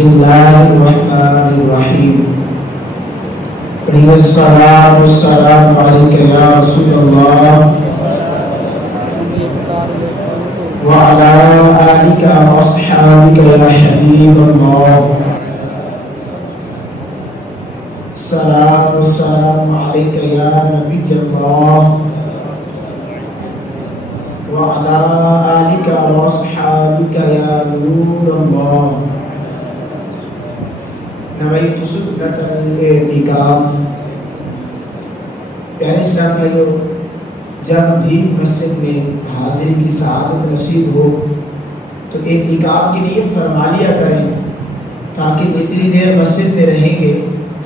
الله الرحمن الرحيم. الصلاة والسلام عليك يا رسول الله وعلى آلك وأصحابك يا حبيب الله. الصلاة والسلام عليك يا نبي الله وعلى آلك وأصحابك يا نور الله. نویت سنت الاعتکاف. پیارے اسلام بھائیو، جب بھی مسجد میں حاضری کی سعادت نصیب ہو تو اعتکاف کی نیت فرما لیا کریں، تاکہ جتنی دیر مسجد میں رہیں گے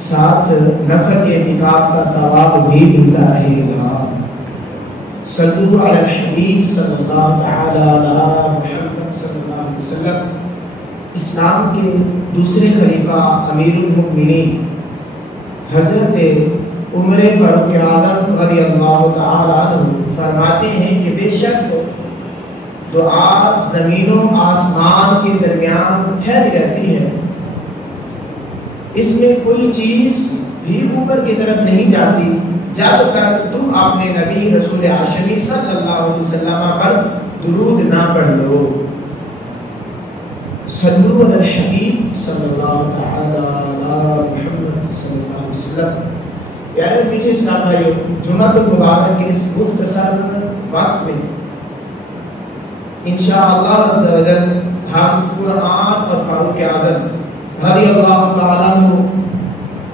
ساتھ نفل اعتکاف کا ثواب بھی ملتا رہے گا. صلو علی الحبیب صلی اللہ تعالی علی محمد صلی اللہ علیہ وسلم. اسلام کے دوسرے خلیفہ امیر المؤمنین حضرت عمر فاروق اعظم رضی اللہ تعالی عنہ فرماتے ہیں کہ بے شک دعا زمین و آسمان کے درمیان ٹھہری رہتی ہے، اس میں کوئی چیز بھی اوپر کی طرف نہیں جاتی جب تک تم اپنے نبی رسول ہاشمی صلی اللہ علیہ وسلم پر درود نہ پڑھ لو. صلو علی الحبیب صلی اللہ تعالی علی محمد صلی اللہ علیہ وسلم. پیارے پیچھے اسلام بھائیو، جمعہ المبارک کے اس مختصر وقت میں انشاءاللہ عز و جل ہم قرآن اور فاروق اعظم رضی اللہ تعالیٰ عنہ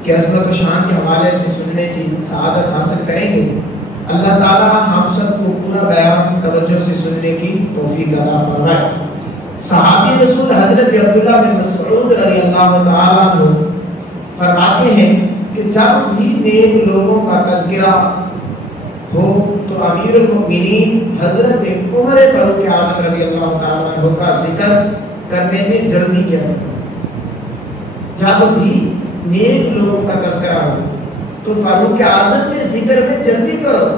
کی عظمت و شان کے حوالے سے سننے کی سعادت حاصل کریں گے. اللہ تعالیٰ ہم سب کو پورا بیان توجہ سے سننے کی توفیق عطا فرمائے. صحابی رسول حضرت عبداللہ بن مسعود رضی اللہ تعالیٰ عنہ فرماتے ہیں کہ جب بھی نیک لوگوں کا تذکرہ ہو تو امیر المؤمنین حضرت عمر فاروق اعظم رضی اللہ تعالیٰ عنہ کا ذکر کرنے میں جلدی کیا. جب بھی نیک لوگوں کا تذکرہ ہو تو فاروق اعظم کے ذکر میں جلدی کرو،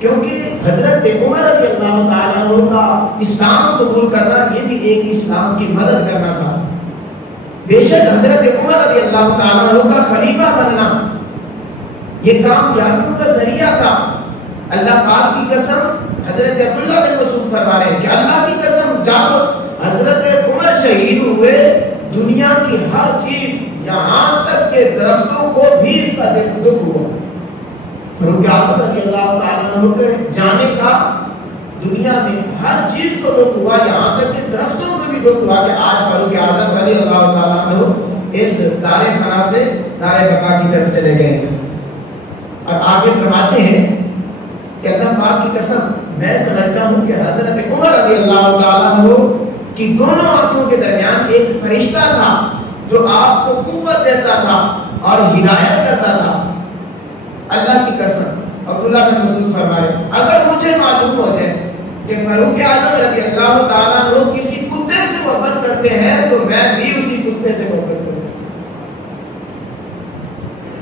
کیونکہ حضرت عمر رضی اللہ تعالیٰ عنہ کا اسلام قبول کرنا یہ بھی ایک اسلام کی مدد کرنا تھا. بے شک حضرت عمر رضی اللہ تعالیٰ عنہ کا خلیفہ بننا یہ کامیابیوں کا ذریعہ تھا. اللہ پاک کی قسم حضرت عبداللہ بن مسعود فرما رہے ہیں کہ اللہ کی قسم جب حضرت عمر شہید ہوئے دنیا کی ہر چیز یہاں تک کہ درختوں کو بھی اس کا دکھ ہوا. فاروق اعظم رضی اللہ تعالیٰ عنہ کے جانے کا دنیا میں ہر چیز کو دکھ ہوا، یہاں تک کہ درختوں کو بھی دکھ ہوا کہ آج فاروق اعظم رضی اللہ تعالیٰ عنہ اس دار فنا سے دار بقا کی طرف چلے گئے. اور آگے فرماتے ہیں کہ اللہ پاک کی قسم میں سمجھتا ہوں کہ حضرت عمر رضی اللہ تعالیٰ عنہ کی دونوں آنکھوں کے درمیان ایک فرشتہ تھا جو آپ کو قوت دیتا تھا اور ہدایت کرتا تھا. اللہ کی قسم عبداللہ بن مسعود فرما رہے اگر مجھے معلوم ہو جائے کہ فاروق اعظم رضی اللہ تعالیٰ عنہ کسی کتے سے محبت کرتے ہیں تو میں بھی اسی کتے سے محبت کروں.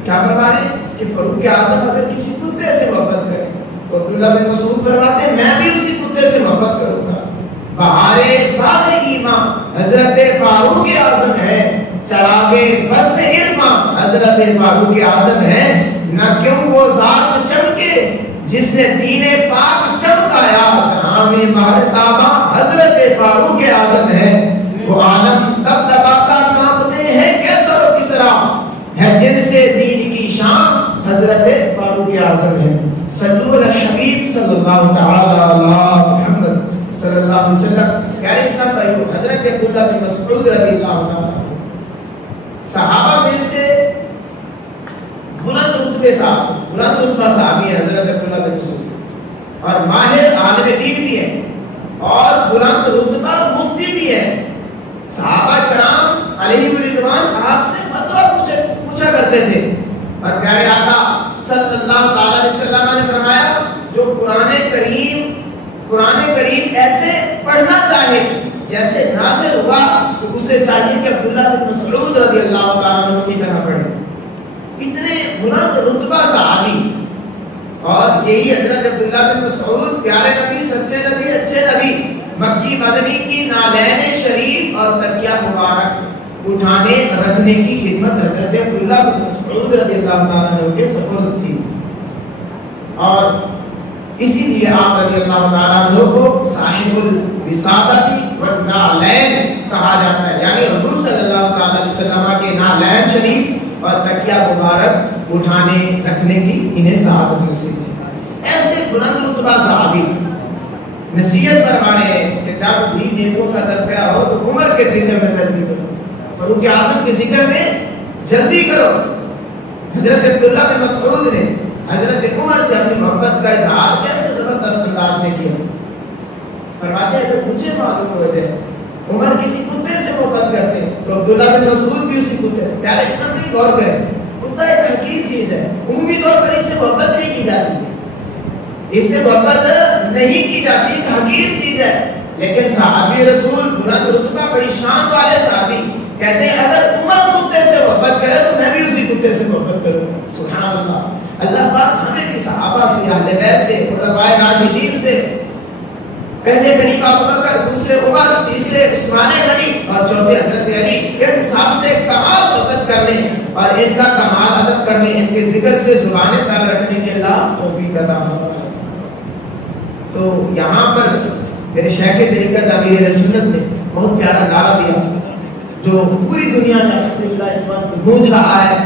کیا فرما رہے ہیں کہ فاروق اعظم اگر کسی کتے سے محبت کرے تو عبداللہ بن مسعود فرماتے ہیں میں بھی اسی کتے سے محبت کروں گا. بہارے باغ ایمان حضرت فاروق اعظم ہے، چراغے بست عرفان حضرت فاروق اعظم ہے. نہ کیوں وہ ذات چمکے جس نے دین پاک چمکایا، جہاں میں مرتبہ حضرت فاروق اعظم ہے. وہ عالم تب دبا کر کانپتے ہیں کیسر و کسرا ہے، جن سے دین کی شان حضرت فاروق اعظم ہے. صلو علی الحبیب صلی اللہ تعالی علی محمد صلی اللہ علیہ وسلم. پیارے اسلام بھائیو، حضرت عبداللہ بن مسعود رضی اللہ عنہ صحابہ میں سے بلند رتبہ صحابی ہے حضرت عبداللہ بن مسعود، اور ماہر عالم دین بھی ہے اور بلند رتبہ مفتی بھی ہے. صحابہ کرام علیہم رضوان آپ سے فتویٰ پوچھا کرتے تھے، اور پیارے آقا صلی اللہ تعالی علیہ وسلم نے فرمایا جو قرآن کریم ایسے پڑھنا چاہے جیسے نازل ہوا تو اسے چاہیے کہ عبداللہ بن مسعود رضی اللہ تعالیٰ عنہ کی طرح پڑھے. اتنے بلند رتبہ صحابی، اور یہی حضرت عبداللہ بن مسعود پیارے نبی، سچے نبی، اچھے نبی، مکی مدنی کی نالین شریف اور تکیہ مبارک اٹھانے رکھنے کی خدمت حضرت عبداللہ بن مسعود رضی اللہ تعالیٰ عنہ کے سپرد تھی، اور اسی لیے آپ رضی اللہ تعالیٰ عنہ کو صاحب الوسادۃ والنالین کہا جاتا ہے، یعنی حضور صلی اللہ تعالیٰ علیہ وسلم کے نالین شریف اور تکیہ مبارک اٹھانے رکھنے کی انہیں صحابت نصیب تھی۔ ایسے بلند رتبہ صحابی نصیحت فرما رہے ہیں کہ جب بھی نیکوں کا تذکرہ ہو تو عمر کے ذکر میں جلدی کرو، فاروق اعظم کے ذکر میں جلدی کرو۔ حضرت عبداللہ بن مسعود نے حضرت عمر سے اپنی محبت کا اظہار کیسے زبردست انداز میں کیا، فرماتے ہیں کہ مجھے معلوم ہو جائے عمر کسی کتے سے محبت کرتے تو عبداللہ بن مسعود بھی اسی کتے سے۔ پیارے اسلام میں غور کریں، کتا ایک حقیقی چیز ہے، عمومی طور پر اس سے محبت نہیں کی جاتی، اس سے محبت نہیں کی جاتی، ایک حقیقی چیز ہے، لیکن صحابی رسول بلند رتبہ بڑی شان والے صحابی کہتے ہیں اگر عمر کتے سے محبت کرے تو میں بھی اسی کتے سے محبت کروں۔ سبحان اللہ، اللہ پاک ہمیں بھی صحابہ سے، اہل بیت سے، خلفاء راشدین سے، پہلے خلیفہ ابوبکر، دوسرے عمر، تیسرے عثمان غنی اور چوتھے حضرت علی، ان سب سے کمال محبت کرنے اور ان کا کمال ادب کرنے، ان کے ذکر سے زبانیں تر رکھنے کے اللہ توفیق عطا فرمائے۔ تو یہاں پر میرے شیخ طریقت امیر اہل سنت نے بہت پیارا نعرہ دیا جو پوری دنیا میں الحمدللہ اس وقت گونج رہا ہے،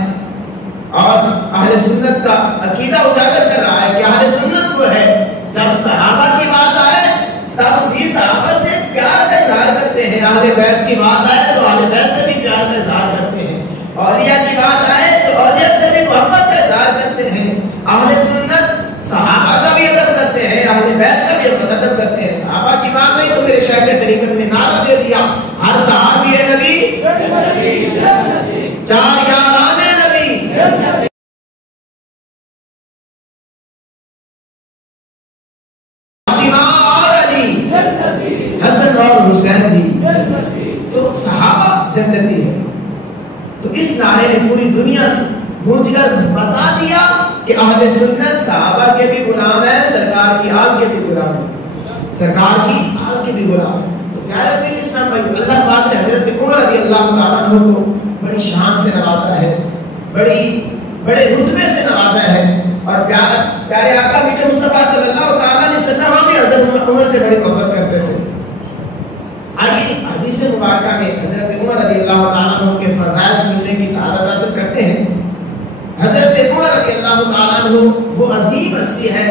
اور اہل سنت کا عقیدہ اجاگر کر رہا ہے کہ اہل سنت وہ ہے جب صحابہ کی بات آئے تب بھی صحابہ سے پیار کا اظہار کرتے ہیں، اہل بیت کی بات آئے تو اہل بیت سے بھی پیار کا اظہار کرتے ہیں، اولیاء کی بات آئے تو اولیاء سے بھی محبت کا اظہار کرتے ہیں۔ اہل سنت صحابہ کا بھی ادب کرتے ہیں، اہل بیت کا بھی ادب کرتے ہیں۔ صحابہ کی بات نہیں تو میرے شیخ طریقت نے نعرہ دے دیا، ہر صحابی نبی چار یاران نبی، فاطمہ اور علی، حسن اور حسین بھی، تو صحابہ جنتی ہے۔ تو اس نعرے نے پوری دنیا گونج کر بتا دیا کہ اہل سنت صحابہ کے بھی غلام ہیں، سرکار کی آل کے بھی غلام ہیں، سرکار کی آل کے بھی غلام ہیں۔ تو پیارے میرے اسلام بھائی، اللہ پاک نے حضرت عمر رضی اللہ تعالیٰ عنہ کو بڑی شان سے نوازا ہے، بڑے رتبے سے نوازا ہے، اور پیارے آقا میٹھے مصطفیٰ صلی اللہ تعالیٰ علیہ وسلم بھی حضرت عمر سے بڑی محبت کرتے تھے۔ آئیے حدیث مبارکہ میں حضرت عمر رضی اللہ تعالیٰ عنہ کے فضائل سننے کی سعادت حاصل کرتے ہیں۔ حضرت عمر رضی اللہ تعالیٰ عنہ وہ عظیم ہستی ہے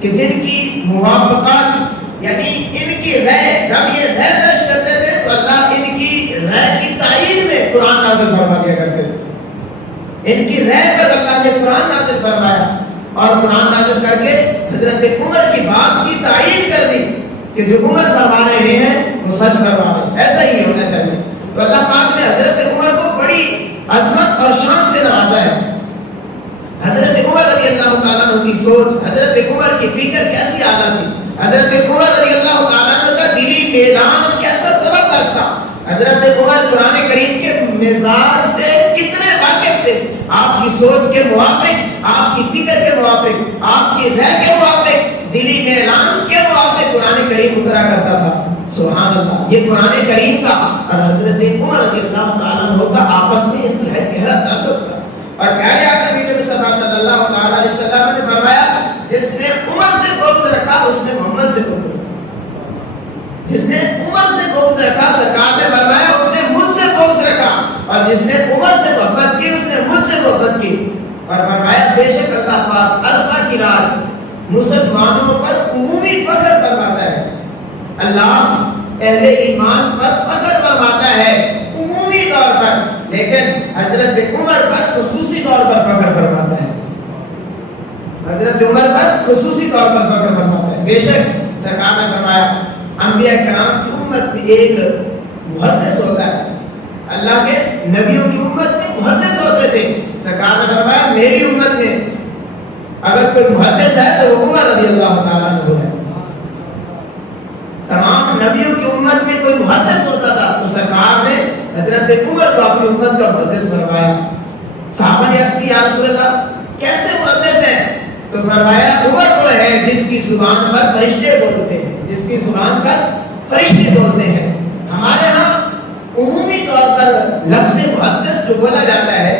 کہ جن کی موافقات، یعنی ان کی رائے، جب یہ رائے پیش کرتے تھے تو اللہ ان کی رائے کی تائید میں قرآن نازل فرما دیا کرتے تھے، ان کی رائے پر اللہ نے قرآن نازل فرمایا، اور قرآن نازل کر کے حضرت عمر کی بات کی تائید کر دی کہ جو عمر فرما رہے ہیں وہ سچ فرما رہے ہیں، ایسا ہی ہونا چاہیے۔ تو اللہ پاک نے حضرت عمر کو بڑی عظمت اور شان سے نوازا ہے۔ حضرت عمر رضی اللہ تعالیٰ عنہ کی سوچ، حضرت عمر کی فکر کیسی اعلیٰ تھی، حضرت عمر رضی اللہ تعالیٰ عنہ کا دلی اعلان کیسا زبردست تھا، حضرت عمر قرآن کریم کے مزاج سے کتنے واقف تھے، آپ کی سوچ کے موافق، آپ کی فکر کے موافق، آپ کی رائے کے موافق، دلی اعلان کے موافق قرآن کریم اترا کرتا تھا۔ سبحان اللہ، یہ قرآن کریم کا اور حضرت عمر رضی اللہ تعالیٰ عنہ کا آپس میں انتہائی گہرا تعلق تھا۔ اور پیارے آقا میٹھے مصطفیٰ صلی اللہ تعالیٰ علیہ وسلم نے فرمایا جس نے عمر سے بغض رکھا اس نے محمد سے بغض رکھا، جس نے عمر سے بغض رکھا، سرکار نے فرمایا اس نے مجھ سے بغض رکھا، اور جس نے عمر سے محبت کی اس نے مجھ سے محبت کی۔ اور فرمایا بے شک اللہ پاک عرفہ کی رات مسلمانوں پر عمومی فخر فرماتا ہے، اللہ اہل ایمان پر فخر فرماتا ہے عمومی طور پر، لیکن حضرت عمر پر خصوصی طور پر فخر فرماتا ہے، حضرت عمر پر خصوصی طور پر فخر فرماتا ہے۔ بے شک سرکار نے فرمایا انبیاء کرام کی امت میں ایک محدث ہوتا ہے، اللہ کے نبیوں کی امت میں محدث ہوتے تھے، سرکار نے فرمایا میری امت میں اگر کوئی محدث ہے تو وہ عمر رضی اللہ تعالیٰ عنہ ہے۔ تمام نبیوں کی امت میں کوئی محدث ہوتا تھا تو سرکار نے حضرت عمر کو اپنی امت کا محدث فرمایا۔ صحابہ نے عرض کی یا رسول اللہ کیسے محدث ہے؟ تو فرمایا عمر وہ ہے جس کی زبان پر فرشتے بولتے ہیں، جس کی زبان پر فرشتے بولتے ہیں. ہمارے ہاں عمومی طور پر لفظ محدث جو بولا جاتا ہے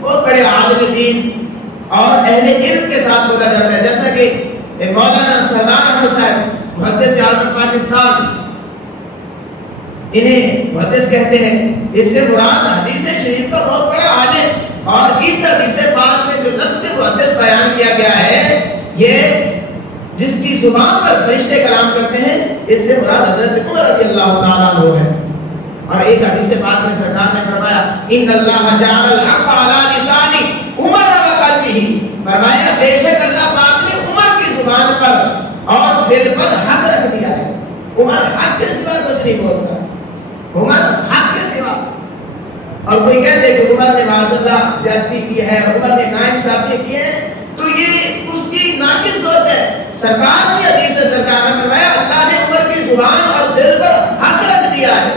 بہت بڑے عالم دین اور اہل علم کے ساتھ بولا جاتا ہے, جیسا کہ مولانا سردار احمد صاحب محدث اعظم پاکستان, انہیں محدث کہتے ہیں. اس سے مراد حدیث شریف کا بہت بڑا عالم, اور اس حدیث پاک میں جو لفظ محدث بیان کیا گیا ہے یہ جس کی زبان پر فرشتے کلام کرتے ہیں اس سے مراد حضرت عمر رضی اللہ تعالیٰ عنہ ہے. اور ایک حدیث پاک میں سرکار نے فرمایا ان اللہ جعل الحق علی لسان عمر وقلبہ, فرمایا بے شک اللہ پاک نے عمر کی زبان پر اور دل پر حق رکھ دیا ہے. عمر حق کے سوا کچھ نہیں بولتا, عمر حق کے سوا. اور کوئی کہتے کہ عمر نے معاذ اللہ زیادتی کی ہے, عمر نے ناانصافی کی ہے, تو یہ اس کی ناقص سوچ ہے. سرکار کی حدیث سے سرکار نے فرمایا اللہ نے عمر کی زبان اور دل پر حق رکھ دیا ہے.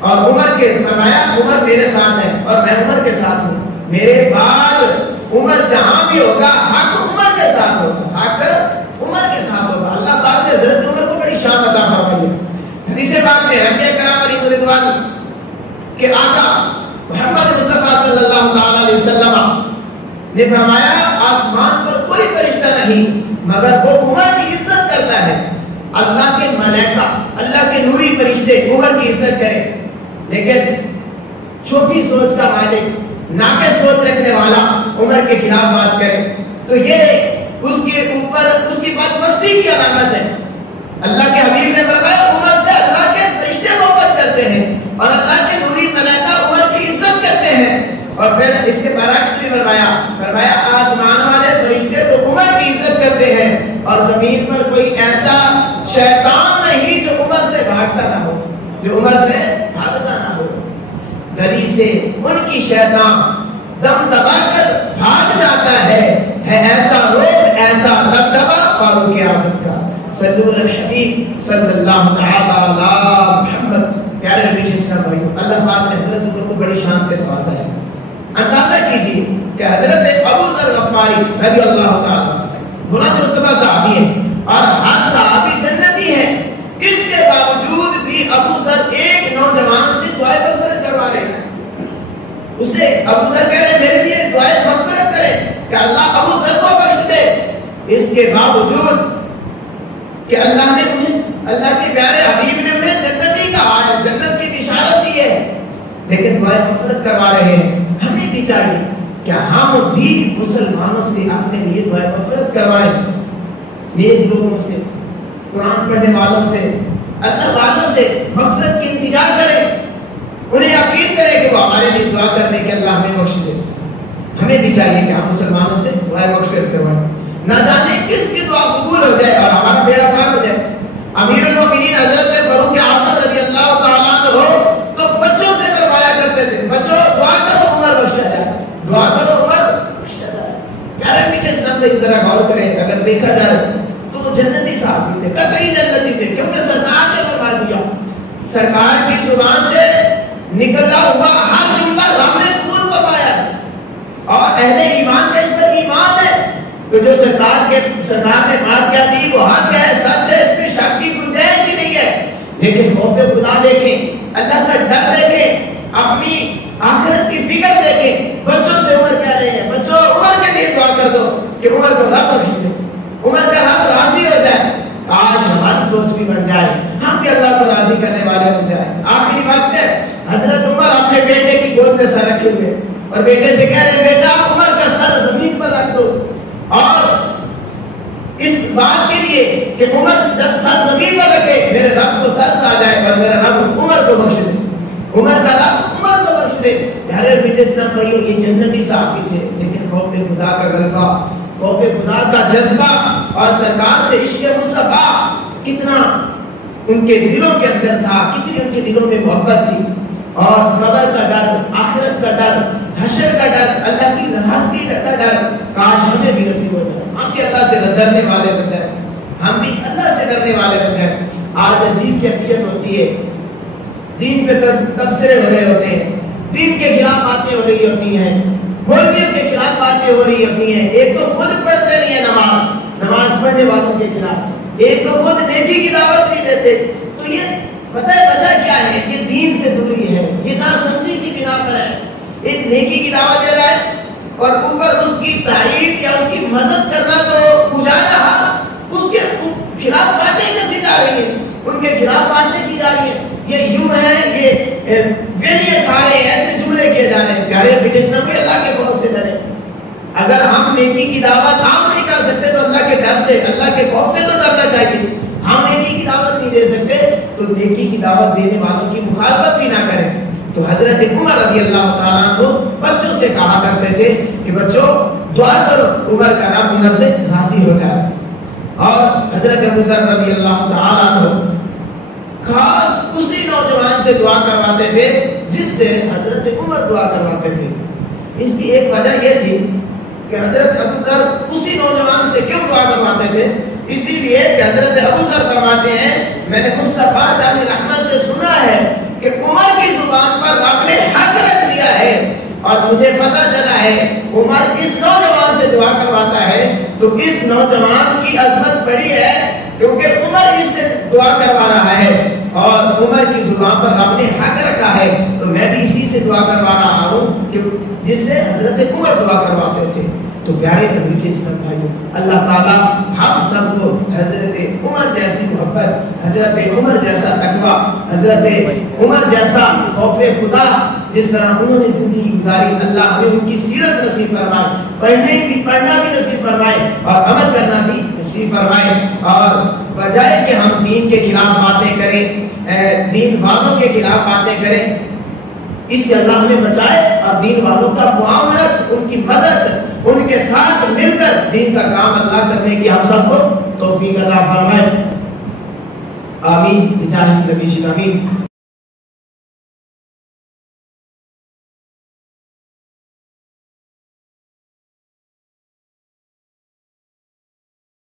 اور عمر کے فرمایا عمر میرے ساتھ ہے اور میں عمر کے ساتھ ہوں, میرے بعد عمر جہاں بھی ہوگا حق عمر کے ساتھ ہوگا, حق عمر کے ساتھ ہوگا. اللہ پاک نے حضرت عمر کو بڑی شان عطا فرمائی ہے. حدیث پاک میں انبیاء کرام علیہ رضوان کے آقا محمد مصطفیٰ صلی اللہ تعالی علیہ وسلم نے فرمایا آسمان پر کوئی فرشتہ نہیں مگر وہ عمر کی عزت کرتا ہے. اللہ کے ملائکہ, اللہ کے نوری فرشتے عمر کی عزت کریں, لیکن چھوٹی سوچ کا مالک, ناقص سوچ رکھنے والا عمر کے خلاف بات کرے تو یہ اس کے اوپر اس کی بدبختی کی علامت ہے. اللہ کے حبیب نے فرمایا عمر سے اللہ کے فرشتے محبت کرتے ہیں اور اللہ کے نوری ملائکہ عمر کی عزت کرتے ہیں. اور پھر اس کے برعکس بھی فرمایا آسمان والے فرشتے تو عمر کی عزت کرتے ہیں اور زمین پر کوئی ایسا شیطان نہیں جو عمر سے بھاگتا نہ ہو, جو عمر سے بھاگتا نہ ہو. گلی سے ان کی شیطان دم دبا کر بھاگ جاتا ہے ایسا روگ ایسا دبدبا فاروق اعظم کا. صلو علی الحبیب صلی اللہ تعالی علی محمد. پیارے نبی اسلام بھائیو, اللہ پاک نے حضرت عمر کو بڑی شان سے نوازا ہے. اندازہ کیجیے کہ حضرت ابو ذر غفاری رضی اللہ تعالی بلند رتبہ صحابی ہے اور ہر صحابی جنتی ہے, اس کے باوجود بھی ابو ذر ایک نوجوان سے دعائیں مغفرت کروا رہے ہیں. اسے ابو ذر کہہ رہے میرے لیے دعائیں مغفرت کرے کہ اللہ ابو ذر کو بخش دے. اس کے باوجود کہ اللہ نے انہیں, اللہ کے پیارے حبیب نے انہیں جنتی کہا ہے, جنت کی بشارت دی ہے, لیکن دعائیں مغفرت کروا رہے ہیں. ہمیں بھی چاہیے کہ ہم بھی مسلمانوں سے اپنے لیے دعائیں مغفرت کروائیں, نیک لوگوں سے, قرآن پڑھنے والوں سے, اللہ والوں سے مغفرت کی التجا کریں, انہیں اپیل کریں کہ وہ ہمارے لیے دعا کرنے کے اللہ ہمیں بخش دے. ہمیں بھی چاہیے کہ ہم مسلمانوں سے دعائیں مغفرت کروائیں. نہ جانے کس کی دعا قبول ہو جائے اور ہمارا بیڑا پار ہو جائے. امیر المومنین حضرت فاروق اعظم رضی اللہ تعالیٰ عنہ ہو تو بچوں سے کروایا کرتے تھے, بچوں دعا کرو عمر بخشا جائے, دعا کرو عمر بخشا جائے. پیارے میٹھے اسلام بھائی ذرا غور کریں, اگر دیکھا جائے تو وہ جنتی صحابی تھے, قطعی جنتی تھے, کیونکہ سرکار نے فرما دیا. سرکار کی زبان سے نکلا ہوا ہر جملہ رب نے قبول فرمایا اور اہل ایمان کا اس پر ایمان ہے. تو جو سرکار نے بات کیا دی وہ حق ہے, سچ ہے, اس میں شک کی گنجائش ہی نہیں ہے. لیکن خوف خدا دیکھیں, اللہ کا ڈر دیکھیں, اپنی آخرت کی فکر دیکھیں. بچوں سے عمر کہہ رہے ہیں بچوں عمر کے لیے دعا کر دو کہ عمر کو رب بخش دے, عمر کا رب راضی ہو جائے. آج ہماری سوچ بھی بن جائے, ہم بھی اللہ کو راضی کرنے والے بن جائیں. آخری وقت ہے, حضرت عمر اپنے بیٹے کی گود میں سر رکھے ہوئے اور بیٹے سے کہہ رہے ہیں بیٹا عمر کا سر زمین پر رکھ دو, اور اس بات کے لیے کہ عمر جب سر زمین پر رکھے میرے رب کو ترس آ جائے اور میرا رب عمر کو بخش دے, عمر کا رب عمر کو بخش دے. پیارے بیٹے اسلام بھائیو, یہ جنتی صحابی تھے, لیکن خوف خدا کا غلبہ, خوف خدا کا جذبہ اور سرکار سے عشق مصطفیٰ کتنا ان کے دلوں کے اندر تھا, کتنی ان کے دلوں میں محبت تھی. اور قبر کا ڈر, آخرت کا ڈر, حشر کا ڈر, اللہ کی ناراضگی کا ڈر, کاش ہمیں بھی نصیب ہو جائے. ہم بھی اللہ سے ڈرنے والے بن جائیں, ہم بھی اللہ سے ڈرنے والے بن جائیں. آج عجیب کیفیت ہوتی ہے, دین پہ تبصرے ہو رہے ہوتے ہیں, دین کے خلاف باتیں ہو رہی ہوتی ہیں, مولویوں کے خلاف باتیں ہو رہی ہوتی ہیں. ایک تو خود پڑھتے نہیں ہے نماز پڑھنے والوں کے خلاف, ایک تو خود نیکی کی دعوت نہیں دیتے. تو یہ پتہ ہے وجہ کیا ہے؟ یہ دین سے دوری ہے، یہ ناسمجھی کی بنا پر ہے. ایک نیکی کی دعوت دے رہا ہے اور اوپر اس کی تعریف یا اس کی مدد کرنا تو پوجا رہا، اس کے خلاف باتیں کسی جا رہی ہیں، ان کے خلاف باتیں کی جا رہی ہیں. یہ یوں ہے، یہ ویلیے کھا رہے ہیں، ایسے جملے کیے جا رہے ہیں. پیارے بیٹے بھی اللہ کے خوف سے ڈرے. اگر ہم نیکی کی دعوت عام نہیں کر سکتے تو اللہ کے ڈر سے، اللہ کے خوف سے تو ڈرنا چاہیے. ہم نیکی کی دعوت نہیں دے سکتے تو نیکی کی دعوت دینے والوں کی مخالفت بھی نہ کریں. تو حضرت عمر رضی اللہ تعالیٰ کو بچوں سے کہا کرتے تھے کہ بچوں دعا کرو عمر کا رب عمر سے راضی ہو جائے. اور حضرت ابو ذر رضی اللہ تعالیٰ کو خاص اسی نوجوان سے دعا کرواتے تھے جس سے حضرت عمر دعا کرواتے تھے. اس کی ایک وجہ یہ تھی کہ حضرت ابو ذر اسی نوجوان سے کیوں دعا کرواتے تھے؟ اسی لیے کہ حضرت ابو ذر فرماتے ہیں میں نے مصطفیٰ جان رحمت سے سنا ہے کہ عمر کی زبان پر رب نے حق رکھ دیا ہے، اور مجھے پتا چلا ہے عمر اس نوجوان سے دعا کرواتا ہے تو اس نوجوان کی عظمت بڑی ہے کیونکہ عمر اس سے دعا کروا رہا ہے اور عمر کی زبان پر رب نے حق رکھا ہے، تو میں بھی اسی سے دعا کروا رہا ہوں کہ جس سے حضرت عمر دعا کرواتے تھے. تو پیارے نبی کے اسلام بھائیو، اللہ تعالیٰ ہم سب کو حضرت عمر جیسی محبت، حضرت عمر جیسا تقویٰ، حضرت عمر جیسا خوف خدا جس طرح انہوں نے زندگی گزاری، اللہ ہمیں ان کی سیرت نصیب فرمائے، پڑھنا بھی نصیب فرمائے اور عمل کرنا بھی نصیب فرمائے. اور بجائے کہ ہم دین کے خلاف باتیں کریں، دین والوں کے خلاف باتیں کریں، اس سے اللہ ہمیں بچائے اور دین والوں کا معاونت، ان کی مدد، ان کے ساتھ مل کر دین کا کام اللہ کرنے کی ہم سب کو توفیق عطا فرمائے. آمین. بجاہ نبی آمین.